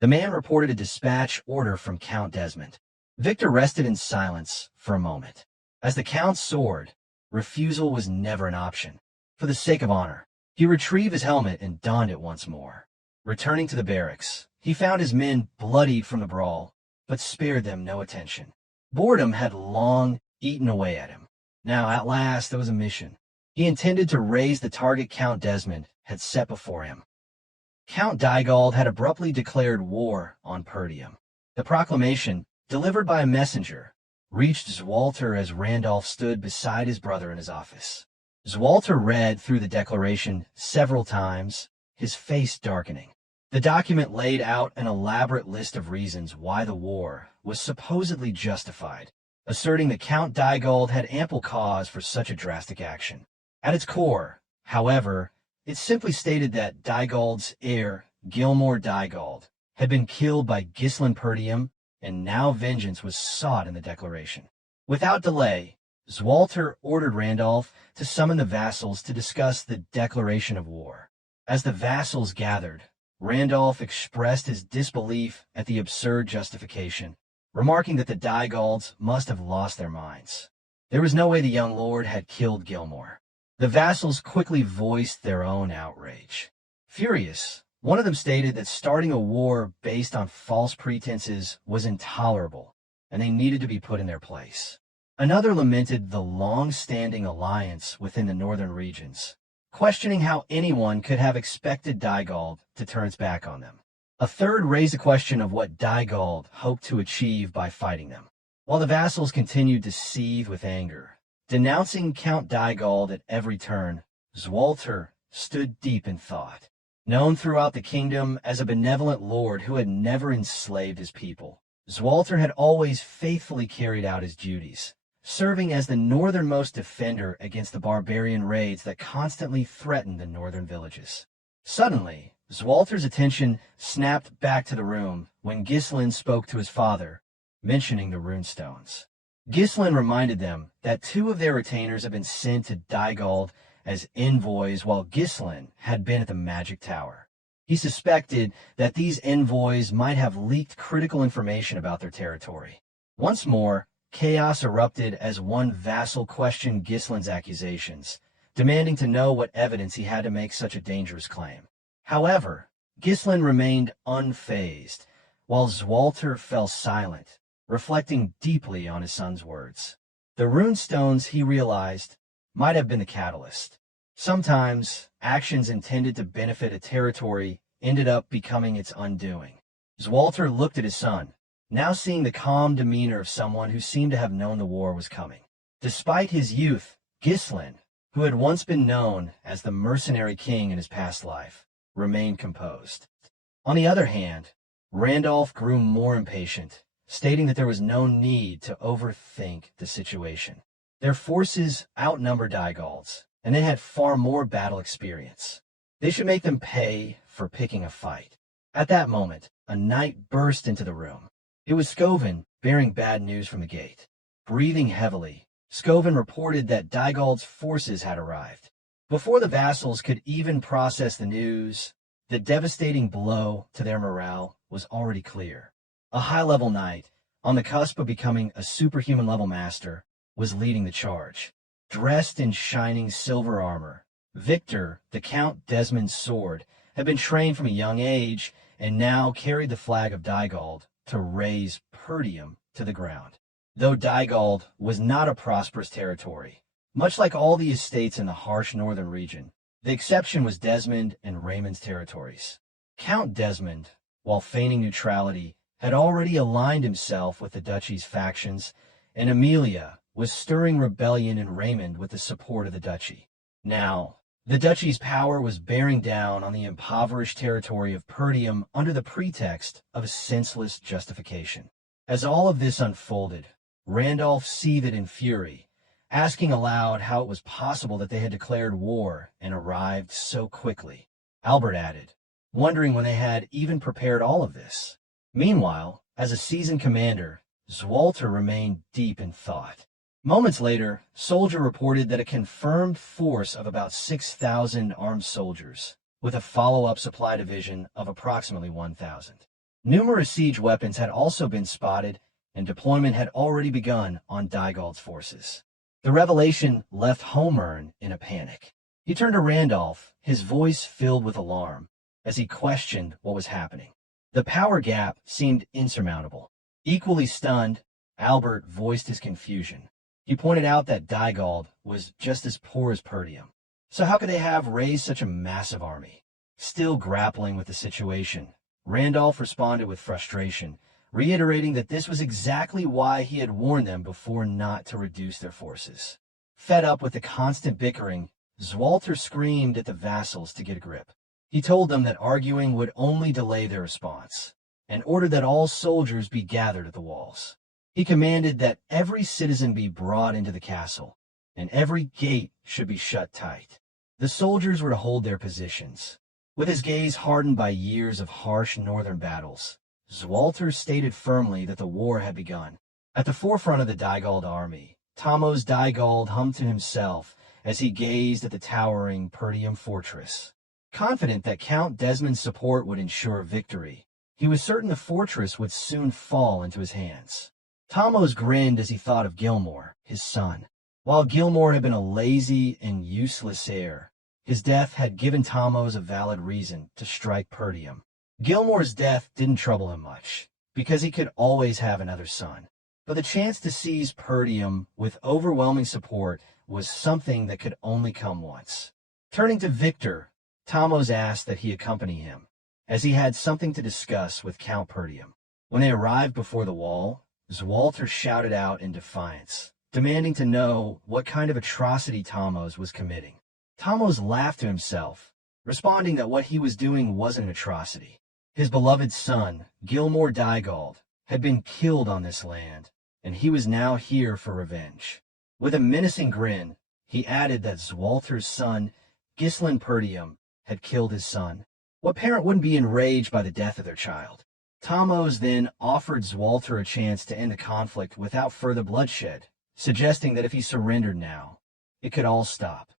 The man reported a dispatch order from Count Desmond. Victor rested in silence for a moment. As the Count soared, refusal was never an option. For the sake of honor, he retrieved his helmet and donned it once more. Returning to the barracks, he found his men bloodied from the brawl, but spared them no attention. Boredom had long eaten away at him. Now, at last, there was a mission. He intended to raise the target Count Desmond had set before him. Count Dygald had abruptly declared war on Perdium. The proclamation, delivered by a messenger, reached Zwalter as Randolph stood beside his brother in his office. Zwalter read through the declaration several times, his face darkening. The document laid out an elaborate list of reasons why the war was supposedly justified, asserting that Count Dygald had ample cause for such a drastic action. At its core, however, it simply stated that Dygald's heir, Gilmore Dygald, had been killed by Ghislain Perdium, and now vengeance was sought in the declaration. Without delay, Zwalter ordered Randolph to summon the vassals to discuss the declaration of war. As the vassals gathered, Randolph expressed his disbelief at the absurd justification, remarking that the Dygalds must have lost their minds. There was no way the young lord had killed Gilmore. The vassals quickly voiced their own outrage. Furious, one of them stated that starting a war based on false pretenses was intolerable, and they needed to be put in their place. Another lamented the long-standing alliance within the northern regions, questioning how anyone could have expected Dygald to turn its back on them. A third raised a question of what Dygald hoped to achieve by fighting them, while the vassals continued to seethe with anger. Denouncing Count Dygald at every turn, Zwalter stood deep in thought. Known throughout the kingdom as a benevolent lord who had never enslaved his people, Zwalter had always faithfully carried out his duties, serving as the northernmost defender against the barbarian raids that constantly threatened the northern villages. Suddenly, Zwalter's attention snapped back to the room when Ghislain spoke to his father, mentioning the runestones. Ghislain reminded them that two of their retainers had been sent to Dygald as envoys while Ghislain had been at the magic tower. He suspected that these envoys might have leaked critical information about their territory. Once more, chaos erupted as one vassal questioned Ghislain's accusations, demanding to know what evidence he had to make such a dangerous claim. However, Ghislain remained unfazed, while Zwalter fell silent, reflecting deeply on his son's words. The runestones, he realized, might have been the catalyst. Sometimes, actions intended to benefit a territory ended up becoming its undoing. Zwalter looked at his son, now seeing the calm demeanor of someone who seemed to have known the war was coming. Despite his youth, Ghislain, who had once been known as the Mercenary King in his past life, remained composed. On the other hand, Randolph grew more impatient, stating that there was no need to overthink the situation. Their forces outnumbered Dygald's, and they had far more battle experience. They should make them pay for picking a fight. At that moment, a knight burst into the room. It was Scoven, bearing bad news from the gate. Breathing heavily, Scoven reported that Dygald's forces had arrived. Before the vassals could even process the news, the devastating blow to their morale was already clear. A high-level knight, on the cusp of becoming a superhuman-level master, was leading the charge. Dressed in shining silver armor, Victor, the Count Desmond's sword, had been trained from a young age and now carried the flag of Dygald to raise Perdium to the ground. Though Dygald was not a prosperous territory, much like all the estates in the harsh northern region, the exception was Desmond and Raymond's territories. Count Desmond, while feigning neutrality, had already aligned himself with the duchy's factions, and Amelia was stirring rebellion in Raymond with the support of the duchy. Now, the duchy's power was bearing down on the impoverished territory of Perdium under the pretext of a senseless justification. As all of this unfolded, Randolph seethed in fury, asking aloud how it was possible that they had declared war and arrived so quickly. Albert added, wondering when they had even prepared all of this. Meanwhile, as a seasoned commander, Zwalter remained deep in thought. Moments later, Soldier reported that a confirmed force of about 6,000 armed soldiers, with a follow-up supply division of approximately 1,000. Numerous siege weapons had also been spotted, and deployment had already begun on Dygald's forces. The revelation left Homern in a panic. He turned to Randolph, his voice filled with alarm, as he questioned what was happening. The power gap seemed insurmountable. Equally stunned, Albert voiced his confusion. He pointed out that Dygald was just as poor as Perdium. So how could they have raised such a massive army? Still grappling with the situation, Randolph responded with frustration, reiterating that this was exactly why he had warned them before not to reduce their forces. Fed up with the constant bickering, Zwalter screamed at the vassals to get a grip. He told them that arguing would only delay their response, and ordered that all soldiers be gathered at the walls. He commanded that every citizen be brought into the castle, and every gate should be shut tight. The soldiers were to hold their positions. With his gaze hardened by years of harsh northern battles, Zwalter stated firmly that the war had begun. At the forefront of the Dygald army, Thamos Dygald hummed to himself as he gazed at the towering Perdium fortress. Confident that Count Desmond's support would ensure victory, he was certain the fortress would soon fall into his hands. Thamos grinned as he thought of Gilmore, his son. While Gilmore had been a lazy and useless heir, his death had given Thamos a valid reason to strike Perdium. Gilmore's death didn't trouble him much, because he could always have another son. But the chance to seize Perdium with overwhelming support was something that could only come once. Turning to Victor, Thamos asked that he accompany him, as he had something to discuss with Count Perdium. When they arrived before the wall, Zwalter shouted out in defiance, demanding to know what kind of atrocity Thamos was committing. Thamos laughed to himself, responding that what he was doing wasn't an atrocity. His beloved son, Gilmore Dygald, had been killed on this land, and he was now here for revenge. With a menacing grin, he added that Zwalter's son, Ghislain Perdium, had killed his son. What parent wouldn't be enraged by the death of their child? Thamos then offered Zwalter a chance to end the conflict without further bloodshed, suggesting that if he surrendered now, it could all stop.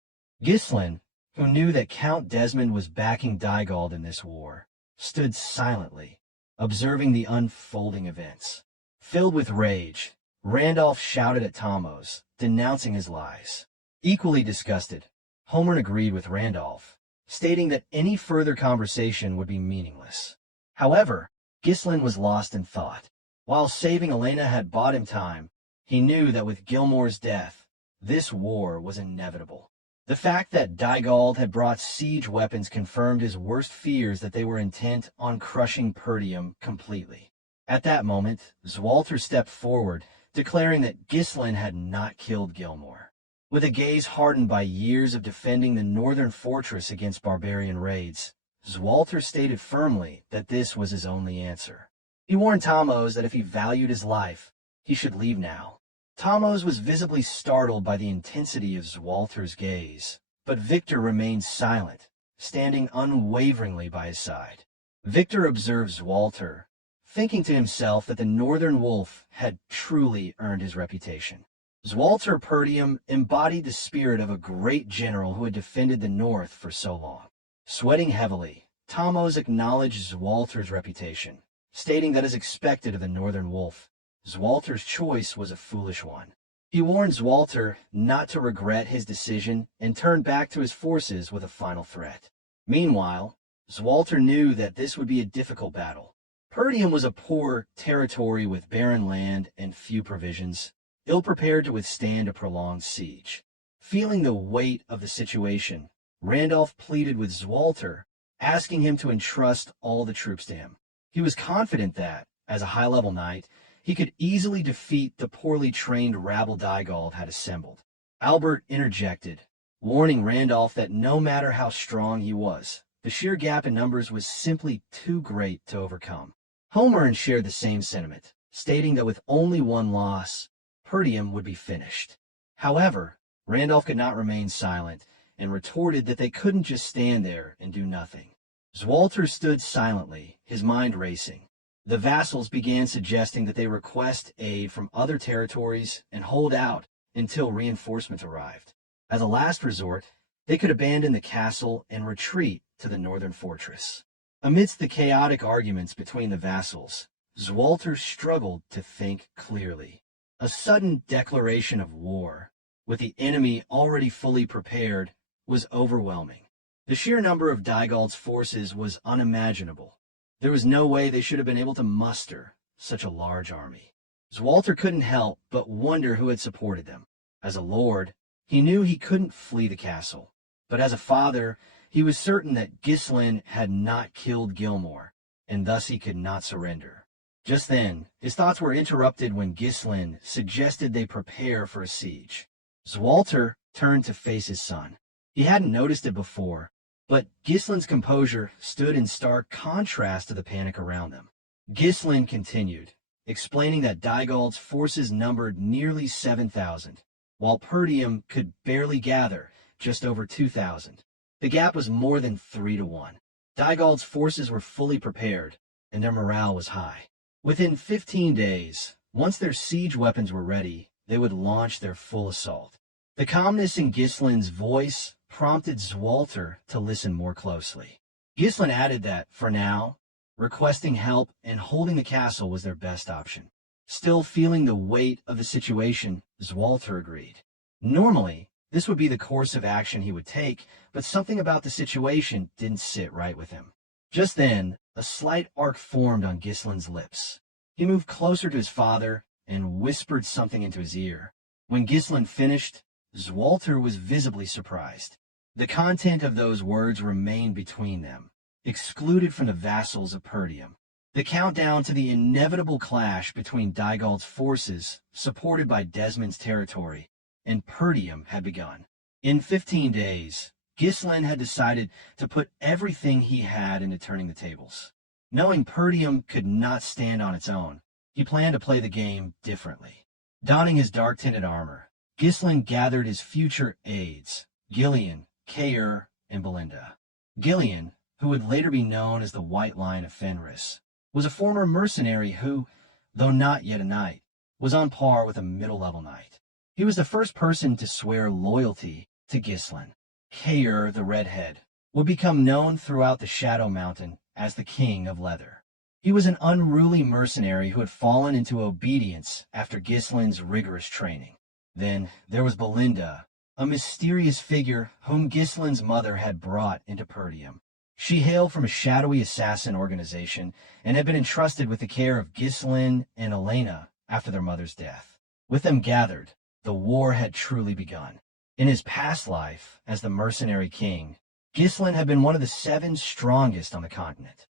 Ghislain, who knew that Count Desmond was backing Dygald in this war, stood silently, observing the unfolding events. Filled with rage, Randolph shouted at Thamos, denouncing his lies. Equally disgusted, Homer agreed with Randolph, stating that any further conversation would be meaningless. However, Ghislain was lost in thought. While saving Elena had bought him time, he knew that with Gilmore's death, this war was inevitable. The fact that Dygald had brought siege weapons confirmed his worst fears that they were intent on crushing Perdium completely. At that moment, Zwalter stepped forward, declaring that Ghislain had not killed Gilmore. With a gaze hardened by years of defending the northern fortress against barbarian raids, Zwalter stated firmly that this was his only answer. He warned Thamos that if he valued his life, he should leave now. Thamos was visibly startled by the intensity of Zwalter's gaze, but Victor remained silent, standing unwaveringly by his side. Victor observed Zwalter, thinking to himself that the Northern Wolf had truly earned his reputation. Zwalter Perdium embodied the spirit of a great general who had defended the North for so long. Sweating heavily, Thamos acknowledged Zwalter's reputation, stating that as expected of the Northern Wolf, Zwalter's choice was a foolish one. He warned Zwalter not to regret his decision and turned back to his forces with a final threat. Meanwhile, Zwalter knew that this would be a difficult battle. Perdium was a poor territory with barren land and few provisions, ill-prepared to withstand a prolonged siege. Feeling the weight of the situation, Randolph pleaded with Zwalter, asking him to entrust all the troops to him. He was confident that, as a high-level knight, he could easily defeat the poorly trained rabble Dygald had assembled. Albert interjected, warning Randolph that no matter how strong he was, the sheer gap in numbers was simply too great to overcome. Homer shared the same sentiment, stating that with only one loss, Perdium would be finished. However, Randolph could not remain silent and retorted that they couldn't just stand there and do nothing. Zwalter stood silently, his mind racing. The vassals began suggesting that they request aid from other territories and hold out until reinforcements arrived. As a last resort, they could abandon the castle and retreat to the northern fortress. Amidst the chaotic arguments between the vassals, Zwalter struggled to think clearly. A sudden declaration of war, with the enemy already fully prepared, was overwhelming. The sheer number of Dygald's forces was unimaginable. There was no way they should have been able to muster such a large army. Zwalter couldn't help but wonder who had supported them. As a lord, he knew he couldn't flee the castle, but as a father, he was certain that Ghislain had not killed Gilmore, and thus he could not surrender. Just then, his thoughts were interrupted when Ghislain suggested they prepare for a siege. Zwalter turned to face his son. He hadn't noticed it before, but Ghislain's composure stood in stark contrast to the panic around them. Ghislain continued, explaining that Dygald's forces numbered nearly 7,000, while Perdium could barely gather just over 2,000. The gap was more than 3 to 1. Dygald's forces were fully prepared, and their morale was high. Within 15 days, once their siege weapons were ready, they would launch their full assault. The calmness in Ghislain's voice prompted Zwalter to listen more closely. Ghislain added that, for now, requesting help and holding the castle was their best option. Still feeling the weight of the situation, Zwalter agreed. Normally, this would be the course of action he would take, but something about the situation didn't sit right with him. Just then, a slight arc formed on Ghislain's lips. He moved closer to his father and whispered something into his ear. When Ghislain finished, Zwalter was visibly surprised. The content of those words remained between them, excluded from the vassals of Perdium. The countdown to the inevitable clash between Dygald's forces, supported by Desmond's territory, and Perdium had begun. In 15 days, Ghislain had decided to put everything he had into turning the tables. Knowing Perdium could not stand on its own, he planned to play the game differently. Donning his dark-tinted armor, Ghislain gathered his future aides, Gillian, Kaer, and Belinda. Gillian, who would later be known as the White Lion of Fenris, was a former mercenary who, though not yet a knight, was on par with a middle-level knight. He was the first person to swear loyalty to Ghislain. Kaer, the Redhead, would become known throughout the Shadow Mountain as the King of Leather. He was an unruly mercenary who had fallen into obedience after Ghislain's rigorous training. Then there was Belinda, a mysterious figure whom Ghislain's mother had brought into Perdium. She hailed from a shadowy assassin organization and had been entrusted with the care of Ghislain and Elena after their mother's death. With them gathered, the war had truly begun. In his past life as the Mercenary King, Ghislain had been one of the 7 strongest on the continent.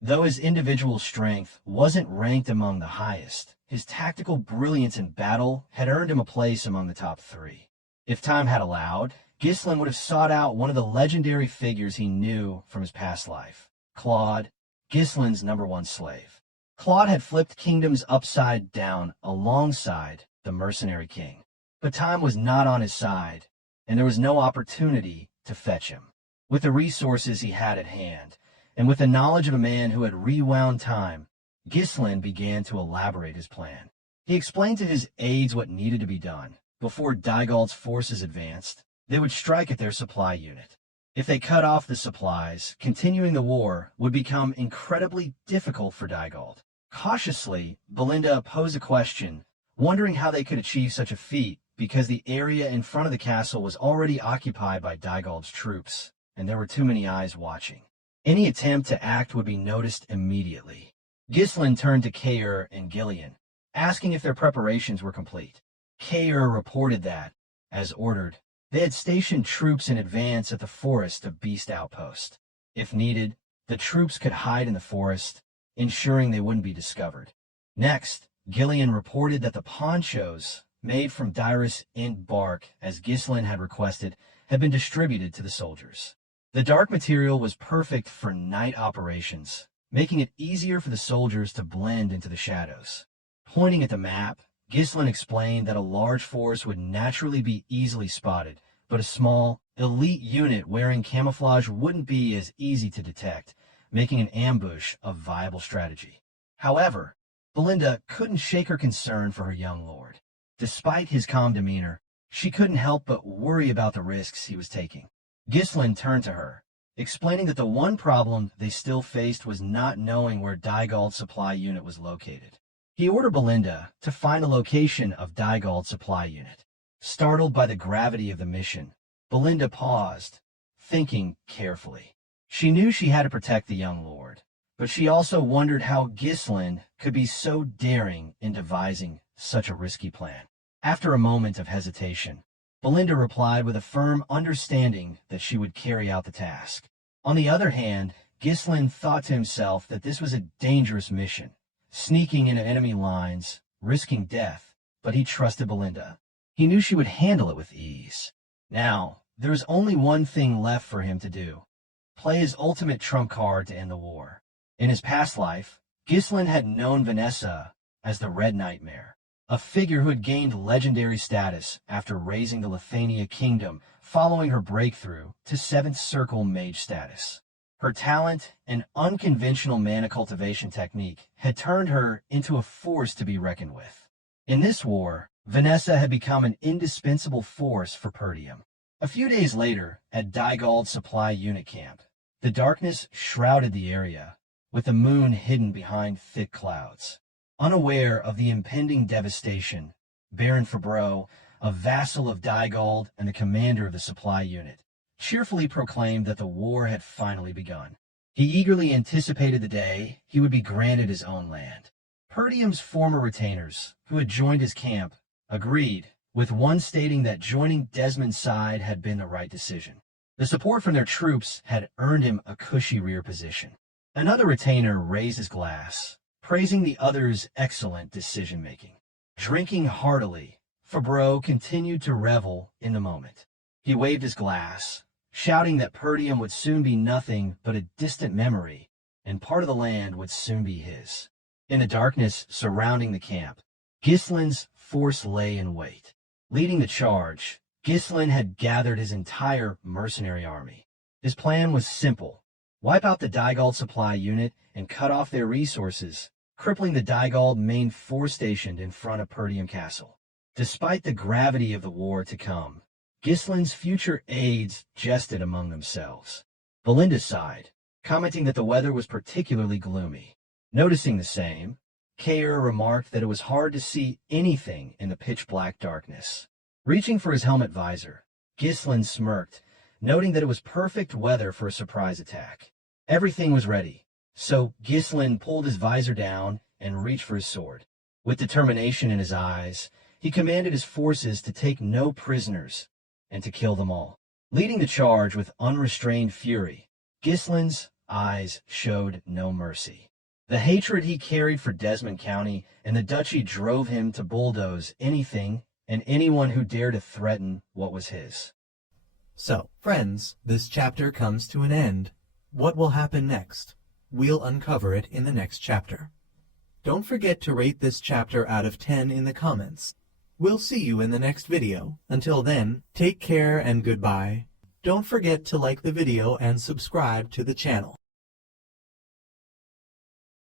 Though his individual strength wasn't ranked among the highest, his tactical brilliance in battle had earned him a place among the top 3. If time had allowed, Ghislain would have sought out one of the legendary figures he knew from his past life, Claude, Ghislain's #1 slave. Claude had flipped kingdoms upside down alongside the Mercenary King. But time was not on his side, and there was no opportunity to fetch him. With the resources he had at hand, and with the knowledge of a man who had rewound time, Ghislain began to elaborate his plan. He explained to his aides what needed to be done. Before Dygald's forces advanced, they would strike at their supply unit. If they cut off the supplies, continuing the war would become incredibly difficult for Dygald. Cautiously, Belinda posed a question, wondering how they could achieve such a feat because the area in front of the castle was already occupied by Dygald's troops, and there were too many eyes watching. Any attempt to act would be noticed immediately. Ghislain turned to Kaer and Gillian, asking if their preparations were complete. Kaer reported that, as ordered, they had stationed troops in advance at the forest of Beast Outpost. If needed, the troops could hide in the forest, ensuring they wouldn't be discovered. Next, Gillian reported that the ponchos, made from Dyrus Int bark as Ghislain had requested, had been distributed to the soldiers. The dark material was perfect for night operations, making it easier for the soldiers to blend into the shadows. Pointing at the map, Ghislain explained that a large force would naturally be easily spotted, but a small, elite unit wearing camouflage wouldn't be as easy to detect, making an ambush a viable strategy. However, Belinda couldn't shake her concern for her young lord. Despite his calm demeanor, she couldn't help but worry about the risks he was taking. Ghislain turned to her, explaining that the one problem they still faced was not knowing where Dygald's supply unit was located. He ordered Belinda to find the location of Dygald's supply unit. Startled by the gravity of the mission, Belinda paused, thinking carefully. She knew she had to protect the young lord, but she also wondered how Ghislain could be so daring in devising such a risky plan. After a moment of hesitation, Belinda replied with a firm understanding that she would carry out the task. On the other hand, Ghislain thought to himself that this was a dangerous mission, sneaking into enemy lines, risking death, but he trusted Belinda. He knew she would handle it with ease. Now, there was only one thing left for him to do: play his ultimate trump card to end the war. In his past life, Ghislain had known Vanessa as the Red Nightmare, a figure who had gained legendary status after raising the Lithania kingdom following her breakthrough to 7th Circle mage status. Her talent and unconventional mana cultivation technique had turned her into a force to be reckoned with. In this war, Vanessa had become an indispensable force for Perdium. A few days later, at Dygald's supply unit camp, the darkness shrouded the area, with the moon hidden behind thick clouds. Unaware of the impending devastation, Baron Fabreau, a vassal of Dygald and the commander of the supply unit, cheerfully proclaimed that the war had finally begun. He eagerly anticipated the day he would be granted his own land. Perdium's former retainers, who had joined his camp, agreed, with one stating that joining Desmond's side had been the right decision. The support from their troops had earned him a cushy rear position. Another retainer raised his glass, praising the other's excellent decision-making. Drinking heartily, Fabreau continued to revel in the moment. He waved his glass, shouting that Perdium would soon be nothing but a distant memory, and part of the land would soon be his. In the darkness surrounding the camp, Ghislain's force lay in wait. Leading the charge, Ghislain had gathered his entire mercenary army. His plan was simple: wipe out the Dygald supply unit and cut off their resources, crippling the Dygald main force stationed in front of Perdium Castle. Despite the gravity of the war to come, Ghislain's future aides jested among themselves. Belinda sighed, commenting that the weather was particularly gloomy. Noticing the same, Kair remarked that it was hard to see anything in the pitch-black darkness. Reaching for his helmet visor, Ghislain smirked, noting that it was perfect weather for a surprise attack. Everything was ready, so Ghislain pulled his visor down and reached for his sword. With determination in his eyes, he commanded his forces to take no prisoners and to kill them all. Leading the charge with unrestrained fury, Ghislain's eyes showed no mercy. The hatred he carried for Desmond County and the duchy drove him to bulldoze anything and anyone who dared to threaten what was his. So, friends, this chapter comes to an end. What will happen next? We'll uncover it in the next chapter. Don't forget to rate this chapter out of 10 in the comments. We'll see you in the next video. Until then, take care and goodbye. Don't forget to like the video and subscribe to the channel.